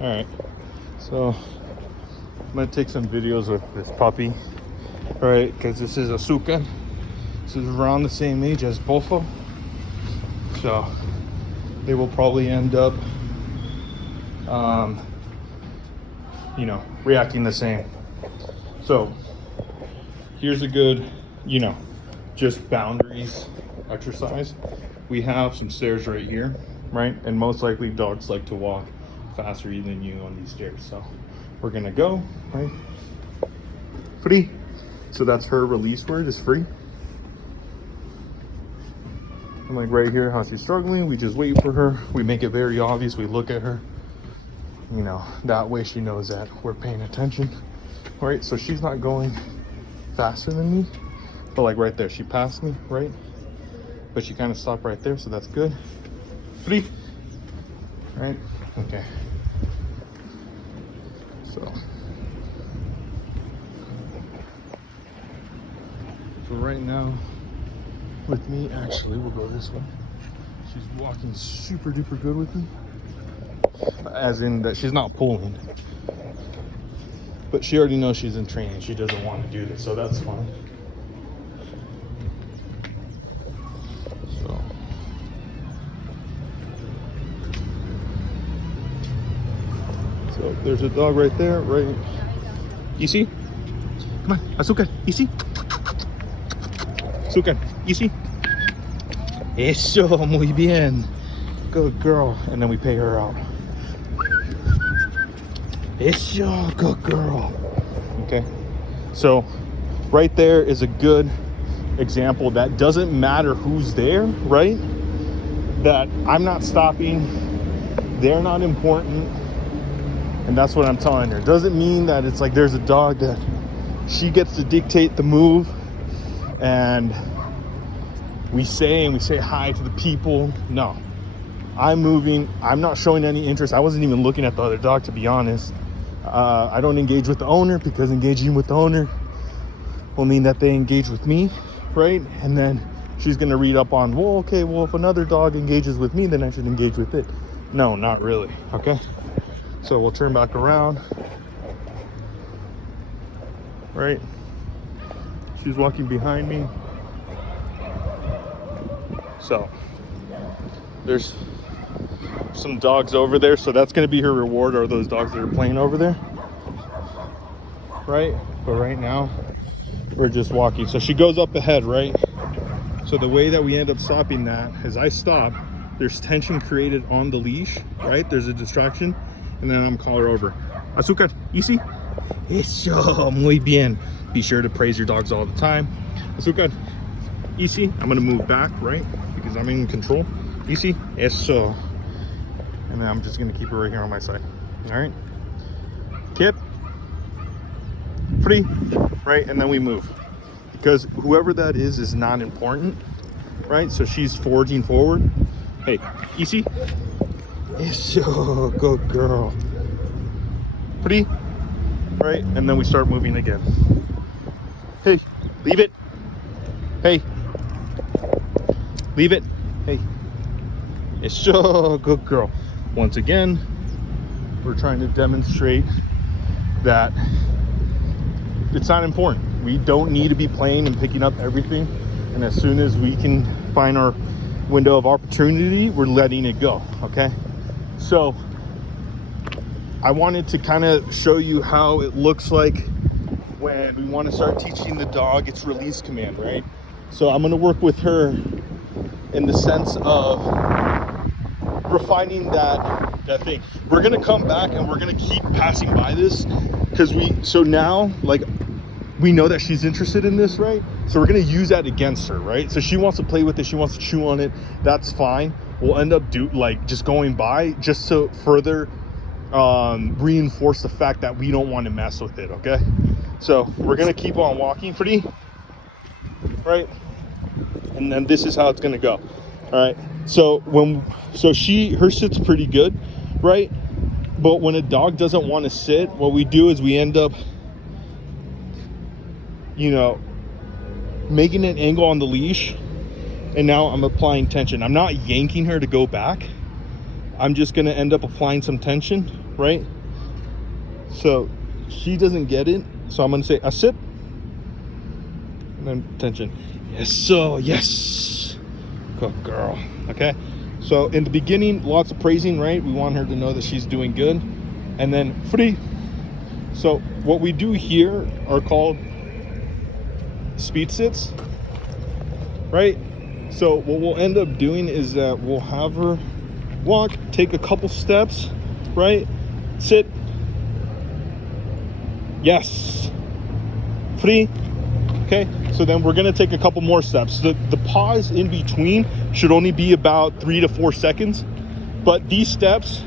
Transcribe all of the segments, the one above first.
All right, so I'm gonna take some videos with this puppy, all right? Because this is Azucar. This is around the same age as Bofo, so they will probably end up, you know, reacting the same. So here's a good, you know, just boundaries exercise. We have some stairs right here, right? And most likely dogs like to walk faster than you on these stairs. So we're gonna go, right? Free. So that's her release word, is free. And like right here, how she's struggling, we just wait for her. We make it very obvious. We look at her, you know, that way she knows that we're paying attention. All right, so she's not going faster than me, but like right there, she passed me, right? But she kind of stopped right there, so that's good. Free. Right? Okay. So right now, with me, actually, we'll go this way. She's walking super duper good with me. As in that she's not pulling. But she already knows she's in training. She doesn't want to do this, so that's fine. So there's a dog right there, right? Easy. Come on, Azucar, easy. Azucar, easy. Eso, muy bien. Good girl. And then we pay her out. Eso, good girl. Okay. So right there is a good example that doesn't matter who's there, right? That I'm not stopping. They're not important. And that's what I'm telling her. Doesn't mean that it's like there's a dog that she gets to dictate the move and we say hi to the people. No, I'm moving. I'm not showing any interest. I wasn't even looking at the other dog, to be honest. I don't engage with the owner because engaging with the owner will mean that they engage with me, right? And then she's gonna read up on, well, okay, well, if another dog engages with me, then I should engage with it. No, not really, okay? So we'll turn back around, right? She's walking behind me. So there's some dogs over there. So that's gonna be her reward, are those dogs that are playing over there, right? But right now we're just walking. So she goes up ahead, right? So the way that we end up stopping that is I stop, there's tension created on the leash, right? There's a distraction. And then I'm calling her over. Azucar, easy. Eso, muy bien. Be sure to praise your dogs all the time. Azucar, easy. I'm gonna move back, right? Because I'm in control. Easy. Eso. And then I'm just gonna keep her right here on my side. All right. Kip. Free. Right, and then we move. Because whoever that is not important, right? So she's forging forward. Hey, easy. Eso, good girl. Pretty, right? And then we start moving again. Hey, leave it. Hey, leave it. Hey, eso, good girl. Once again, we're trying to demonstrate that it's not important. We don't need to be playing and picking up everything. And as soon as we can find our window of opportunity, we're letting it go, okay? So I wanted to kind of show you how it looks like when we want to start teaching the dog its release command, right? So I'm going to work with her in the sense of refining that thing. We're going to come back and we're going to keep passing by this because so now, like, we know that she's interested in this, right? So we're going to use that against her, right? So she wants to play with it, she wants to chew on it, that's fine. We'll end up just going by just to further reinforce the fact that we don't want to mess with it, okay? So we're gonna keep on walking, pretty, right? And then this is how it's gonna go. All right. So her sit's pretty good, right? But when a dog doesn't want to sit, what we do is we end up, you know, making an angle on the leash. And now I'm applying tension. I'm not yanking her to go back. I'm just gonna end up applying some tension, right? So she doesn't get it, so I'm gonna say a sip, and then tension. Yes, so yes, good girl. Okay, so in the beginning, lots of praising, right? We want her to know that she's doing good, and then free. So what we do here are called speed sits, right? So what we'll end up doing is that we'll have her walk, take a couple steps, right? Sit. Yes. Free. Okay. So then we're going to take a couple more steps. The pause in between should only be about 3 to 4 seconds. But these steps,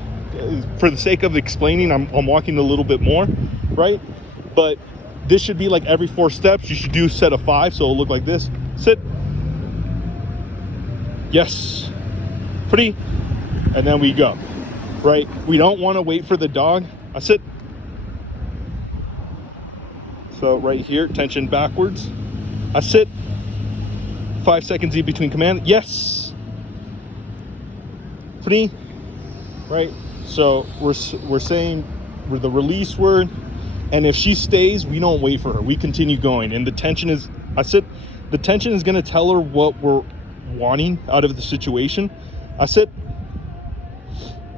for the sake of explaining, I'm walking a little bit more, right? But this should be like every 4 steps. You should do a set of 5. So it'll look like this. Sit. Yes. Free. And then we go, right? We don't want to wait for the dog. I sit. So right here, tension backwards. I sit. 5 seconds in between command. Yes. Free. Right? So we're saying the release word. And if she stays, we don't wait for her. We continue going. And the tension is, I sit. The tension is going to tell her what we're wanting out of the situation. I sit.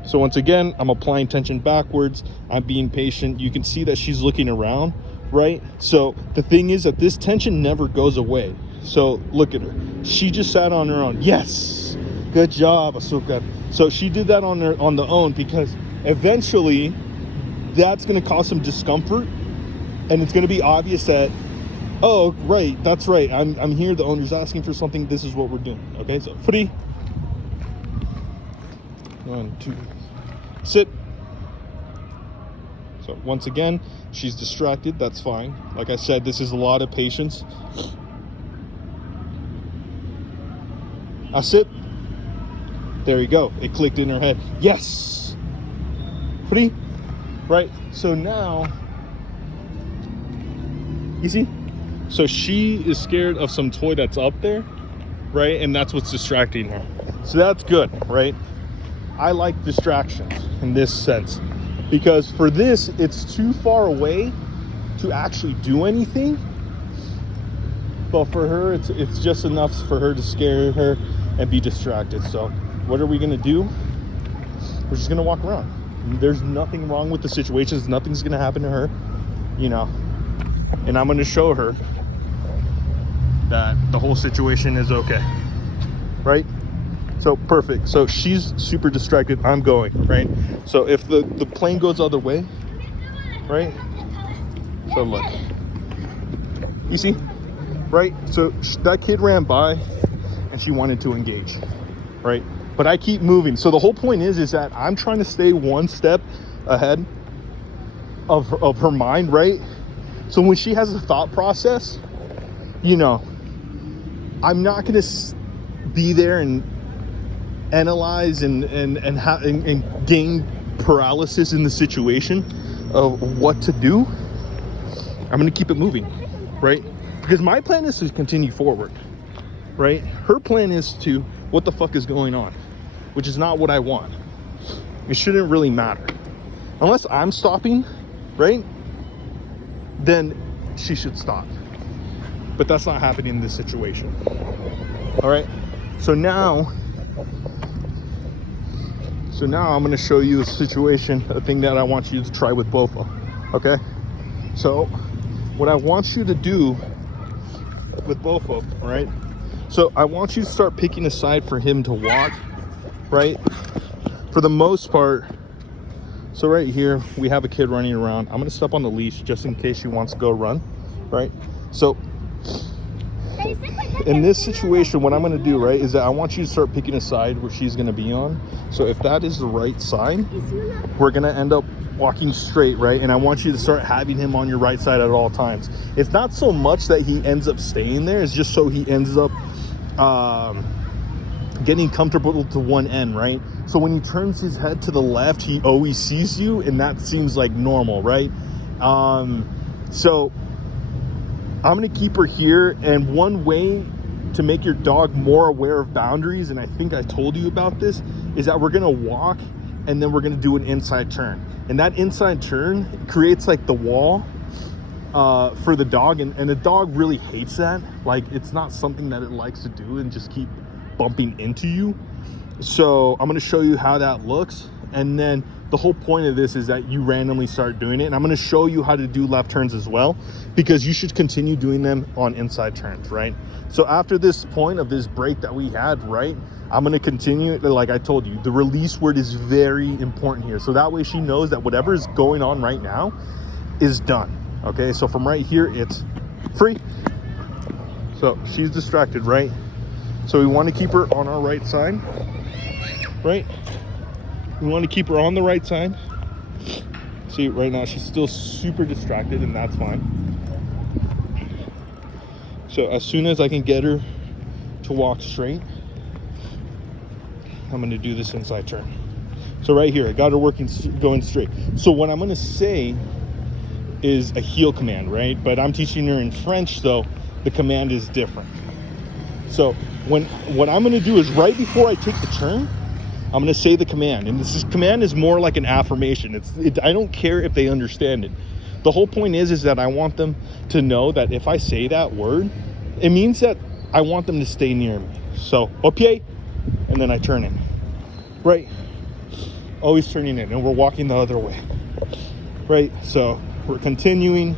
So once again, I'm applying tension backwards. I'm being patient. You can see that she's looking around, right? So the thing is that this tension never goes away. So look at her. She just sat on her own. Yes. Good job, Azucar. So she did that on the own, because eventually that's going to cause some discomfort, and it's going to be obvious that, oh, right, that's right. I'm here. The owner's asking for something. This is what we're doing. Okay, so free. 1, 2, sit. So once again, she's distracted. That's fine. Like I said, this is a lot of patience. I sit. There you go. It clicked in her head. Yes. Free. Right. So now, you see? So she is scared of some toy that's up there, right? And that's what's distracting her. So that's good, right? I like distractions in this sense, because for this, it's too far away to actually do anything. But for her, it's just enough for her to scare her and be distracted. So what are we gonna do? We're just gonna walk around. There's nothing wrong with the situation. Nothing's gonna happen to her, you know. And I'm gonna show her that the whole situation is okay, right? So perfect. So she's super distracted. I'm going, right? So if the plane goes the other way, right? So look, you see, right? So that kid ran by and she wanted to engage, right? But I keep moving. So the whole point is that I'm trying to stay one step ahead of her mind, right? So when she has a thought process, you know, I'm not going to be there and analyze and gain paralysis in the situation of what to do. I'm going to keep it moving, right? Because my plan is to continue forward, right? Her plan is to, what the fuck is going on? Which is not what I want. It shouldn't really matter. Unless I'm stopping, right? Then she should stop. But that's not happening in this situation. All right. So now I'm going to show you a situation, a thing that I want you to try with Bofo. Okay. So what I want you to do with Bofo, all right? So I want you to start picking a side for him to walk, right? For the most part. So right here, we have a kid running around. I'm going to step on the leash just in case she wants to go run, right? So in this situation, what I'm going to do, right, is that I want you to start picking a side where she's going to be on. So if that is the right side, we're going to end up walking straight, right? And I want you to start having him on your right side at all times. It's not so much that he ends up staying there. It's just so he ends up getting comfortable to one end, right? So when he turns his head to the left, he always sees you, and that seems like normal, right? So I'm gonna keep her here, and one way to make your dog more aware of boundaries, and I think I told you about this, is that we're gonna walk and then we're gonna do an inside turn. And that inside turn creates like the wall for the dog, and the dog really hates that. Like, it's not something that it likes to do and just keep bumping into you. So I'm gonna show you how that looks, and then the whole point of this is that you randomly start doing it, and I'm gonna show you how to do left turns as well, because you should continue doing them on inside turns, right? So after this point of this break that we had, right, I'm gonna continue. Like I told you, the release word is very important here, so that way she knows that whatever is going on right now is done. Okay, so from right here, it's free. So she's distracted, right? So we want to keep her on our right side, right? We want to keep her on the right side. See, right now she's still super distracted, and that's fine. So as soon as I can get her to walk straight, I'm going to do this inside turn. So right here, I got her going straight. So what I'm going to say is a heel command, right? But I'm teaching her in French, so the command is different. So what I'm going to do is right before I take the turn, I'm going to say the command, and command is more like an affirmation. I don't care if they understand it. The whole point is that I want them to know that if I say that word, it means that I want them to stay near me. So, pied, and then I turn in, right? Always turning in, and we're walking the other way, right? So we're continuing.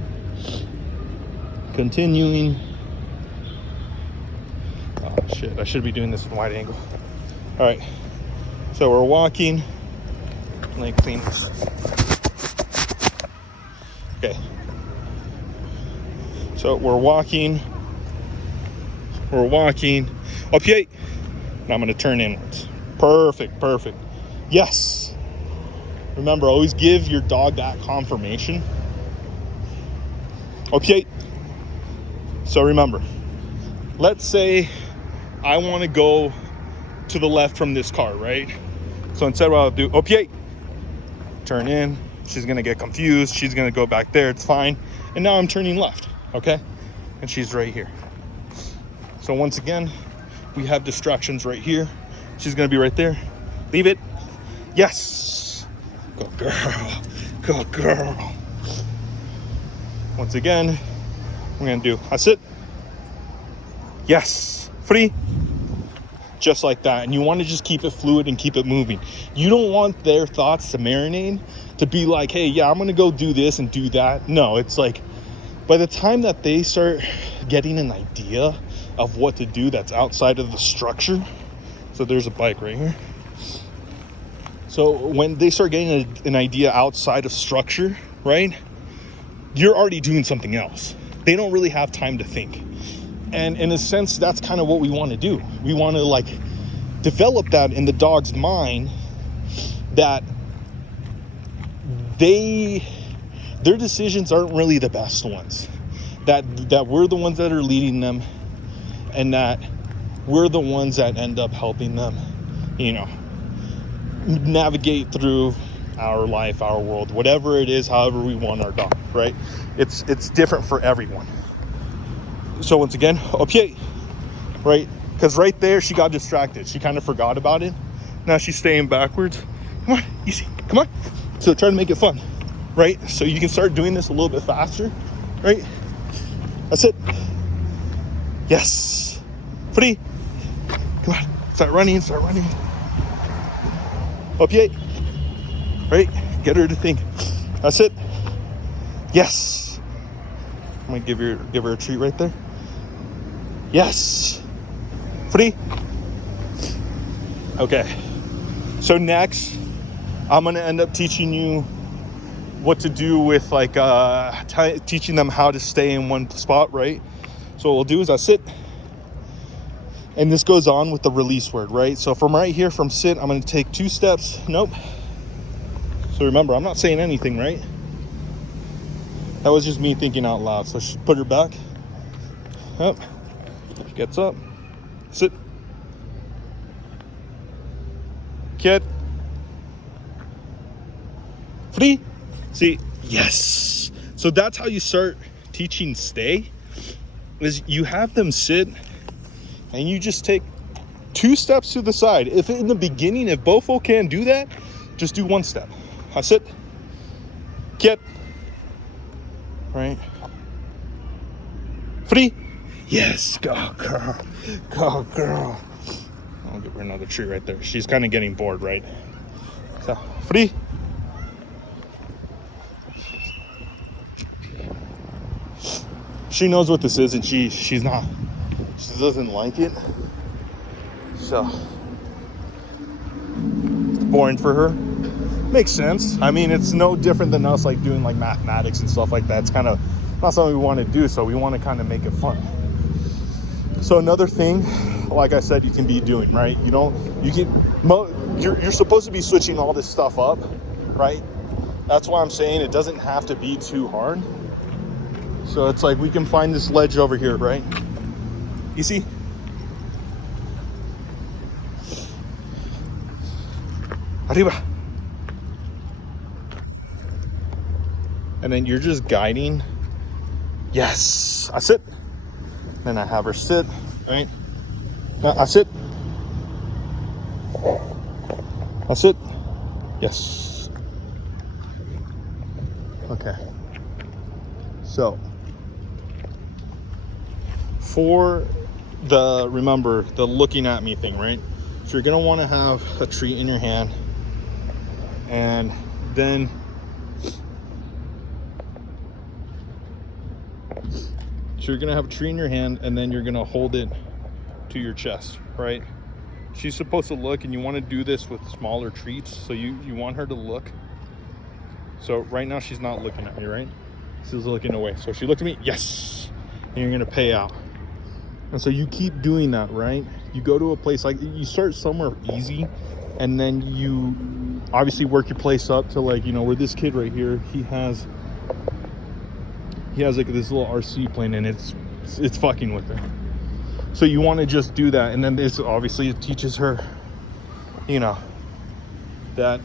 Oh shit, I should be doing this in wide angle. All right. So we're walking. Let me clean this. Okay. So we're walking. Okay. And I'm going to turn inwards. Perfect. Yes. Remember, always give your dog that confirmation. Okay. So remember, let's say I want to go to the left from this car, right? So instead what I'll do, okay, turn in. She's gonna get confused. She's gonna go back there. It's fine. And now I'm turning left, okay? And she's right here. So once again, we have distractions right here. She's gonna be right there. Leave it. Yes. Good girl. Once again, we're gonna do, that's it. Yes. Free. Just like that. And you want to just keep it fluid and keep it moving. You don't want their thoughts to marinate, to be like, hey, yeah, I'm going to go do this and do that. No, it's like, by the time that they start getting an idea of what to do that's outside of the structure. So there's a bike right here. So when they start getting an idea outside of structure, right, you're already doing something else. They don't really have time to think. And in a sense, that's kind of what we want to do. We want to like develop that in the dog's mind, that their decisions aren't really the best ones. That we're the ones that are leading them, and that we're the ones that end up helping them, navigate through our life, our world, whatever it is, however we want our dog, right? It's different for everyone. So once again, okay, right? Because right there, she got distracted. She kind of forgot about it. Now she's staying backwards. Come on, easy, come on. So try to make it fun, right? So you can start doing this a little bit faster, right? That's it. Yes. Free. Come on, start running. Okay, right? Get her to think. That's it. Yes. I'm gonna give her a treat right there. Yes. Free. Okay. So next, I'm gonna end up teaching you what to do with like teaching them how to stay in one spot, right? So what we'll do is I sit, and this goes on with the release word, right? So from right here, from sit, I'm gonna take 2 steps. Nope. So remember, I'm not saying anything, right? That was just me thinking out loud. So just put her back. Up. She gets up. Sit. Get. Free. See, yes. So that's how you start teaching stay, is you have them sit and you just take 2 steps to the side. If in the beginning, if Bofo can't do that, Just do one step. Sit. Get. Right. Free. Yes. Go, girl. Go, girl. I'll give her another treat right there. She's kind of getting bored, right? So, free. She knows what this is, and she doesn't like it. So, it's boring for her. Makes sense. I mean, it's no different than us like doing like mathematics and stuff like that. It's kind of not something we want to do, so we want to kind of make it fun. So another thing, like I said, you can be doing, right? You're supposed to be switching all this stuff up, right? That's why I'm saying it doesn't have to be too hard. So it's like we can find this ledge over here, right? You see? Arriba. And then you're just guiding. Yes. I sit. Then I have her sit, right? Now I sit. I sit. Yes. Okay. So for remember the looking at me thing, right? So you're gonna want to have a treat in your hand, and then so you're gonna have a treat in your hand, and then you're gonna hold it to your chest, right? She's supposed to look, and you want to do this with smaller treats. So you want her to look. So right now she's not looking at me, right? She's looking away. So she looked at me, yes, and you're gonna pay out. And so you keep doing that, right? You go to a place like, you start somewhere easy, and then you obviously work your place up to like, where this kid right here, he has like this little RC plane, and it's fucking with her. So you want to just do that, and then this obviously it teaches her, that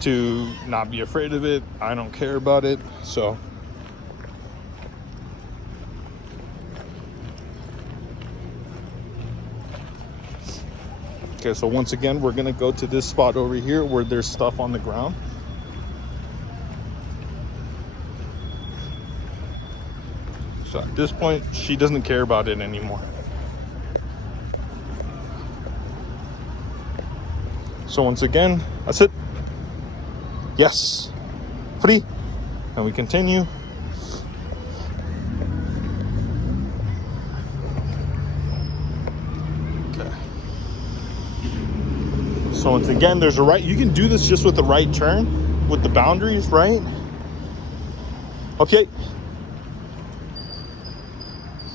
to not be afraid of it. I don't care about it. So okay, so once again, we're gonna go to this spot over here where there's stuff on the ground. So at this point, she doesn't care about it anymore. So once again, that's it. Yes. Free. And we continue. Okay. So once again, there's a right, you can do this just with the right turn, with the boundaries, right? Okay.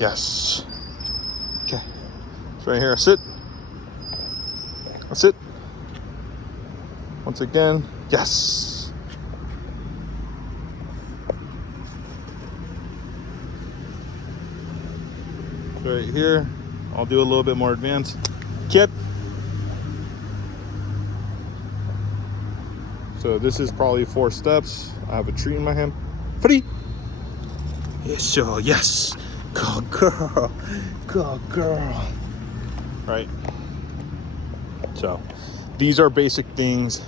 Yes. Okay. So right here, sit. That's it. Once again, yes. So right here, I'll do a little bit more advanced. Kip. So this is probably 4 steps. I have a treat in my hand. Free. Yes, so yes. Go girl. Go girl. Right. So these are basic things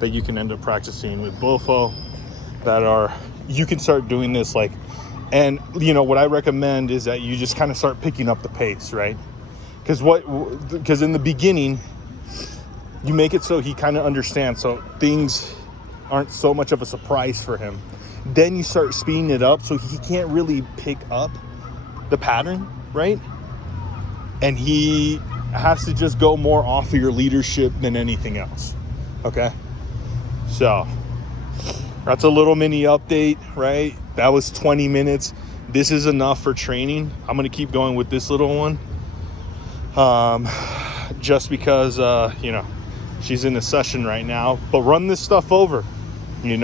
that you can end up practicing with Bofo that are, you can start doing this like, and what I recommend is that you just kind of start picking up the pace, right? Because in the beginning, you make it so he kind of understands, so things aren't so much of a surprise for him. Then you start speeding it up so he can't really pick up the pattern, right? And he has to just go more off of your leadership than anything else. Okay, so that's a little mini update, right? That was 20 minutes. This is enough for training. I'm gonna keep going with this little one, just because she's in a session right now. But run this stuff over. You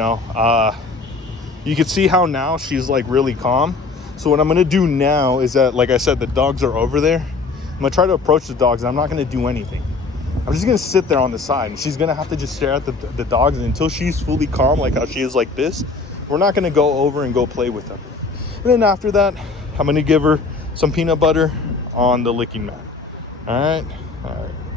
can see how now she's like really calm. So what I'm gonna do now is that, like I said, the dogs are over there. I'm gonna try to approach the dogs, and I'm not gonna do anything. I'm just gonna sit there on the side, and she's gonna have to just stare at the dogs, and until she's fully calm, like how she is like this, we're not gonna go over and go play with them. And then after that, I'm gonna give her some peanut butter on the licking mat. All right.